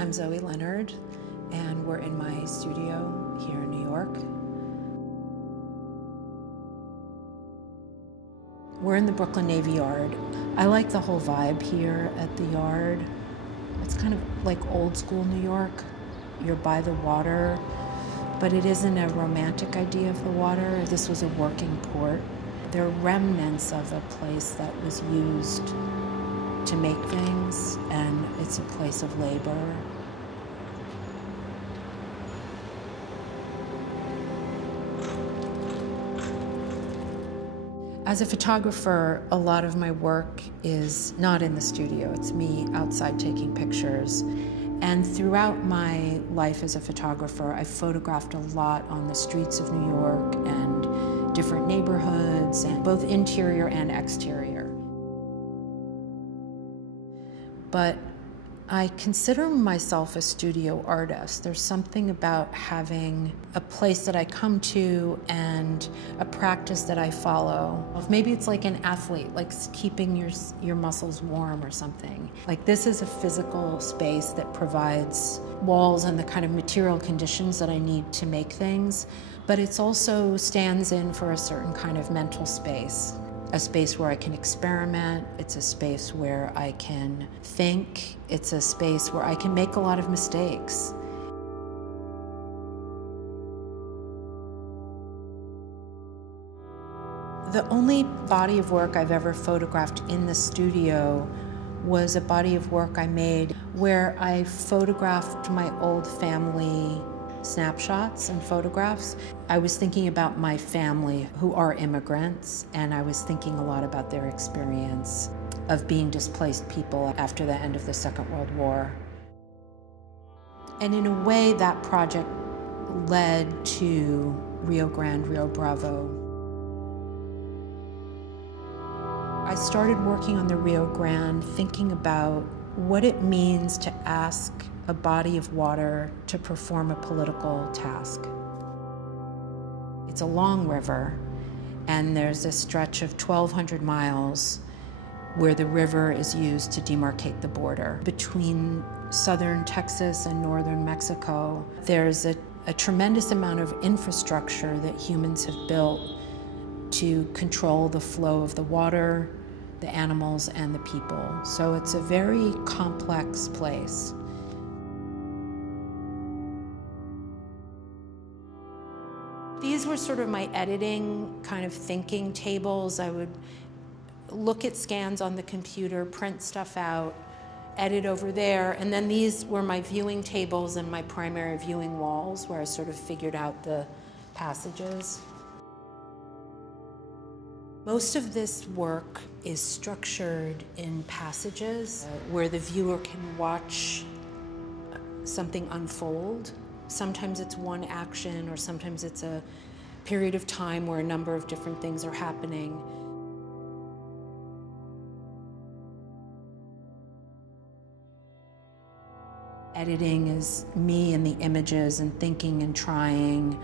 I'm Zoe Leonard, and we're in my studio here in New York. We're in the Brooklyn Navy Yard. I like the whole vibe here at the Yard. It's kind of like old school New York. You're by the water, but it isn't a romantic idea of the water. This was a working port. There are remnants of a place that was used to make things, and it's a place of labor. As a photographer, a lot of my work is not in the studio. It's me outside taking pictures. And throughout my life as a photographer, I photographed a lot on the streets of New York and different neighborhoods, and both interior and exterior. But I consider myself a studio artist. There's something about having a place that I come to and a practice that I follow. Maybe it's like an athlete, like keeping your muscles warm or something. Like this is a physical space that provides walls and the kind of material conditions that I need to make things, but it also stands in for a certain kind of mental space. A space where I can experiment, it's a space where I can think, it's a space where I can make a lot of mistakes. The only body of work I've ever photographed in the studio was a body of work I made where I photographed my old family snapshots and photographs. I was thinking about my family who are immigrants, and I was thinking a lot about their experience of being displaced people after the end of the Second World War. And in a way, that project led to Rio Grande, Rio Bravo. I started working on the Rio Grande thinking about what it means to ask a body of water to perform a political task. It's a long river, and there's a stretch of 1,200 miles where the river is used to demarcate the border. Between southern Texas and northern Mexico, there's a tremendous amount of infrastructure that humans have built to control the flow of the water, the animals, and the people. So it's a very complex place. These were sort of my editing kind of thinking tables. I would look at scans on the computer, print stuff out, edit over there, and then these were my viewing tables and my primary viewing walls where I sort of figured out the passages. Most of this work is structured in passages where the viewer can watch something unfold. Sometimes it's one action, or sometimes it's a period of time where a number of different things are happening. Editing is me and the images and thinking and trying.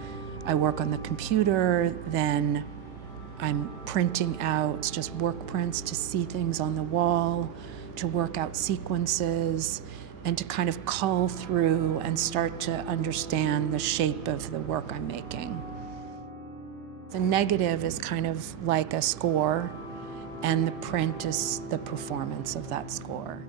I work on the computer, then I'm printing out just work prints to see things on the wall, to work out sequences, and to kind of cull through and start to understand the shape of the work I'm making. The negative is kind of like a score, and the print is the performance of that score.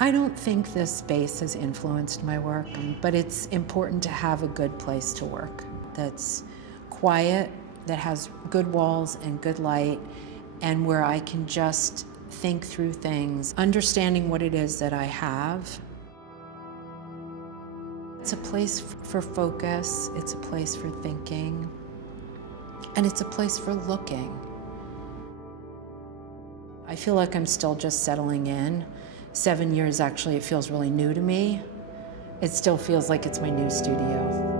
I don't think this space has influenced my work, but it's important to have a good place to work that's quiet, that has good walls and good light, and where I can just think through things, understanding what it is that I have. It's a place for focus, it's a place for thinking, and it's a place for looking. I feel like I'm still just settling in. 7 years, actually, it feels really new to me. It still feels like it's my new studio.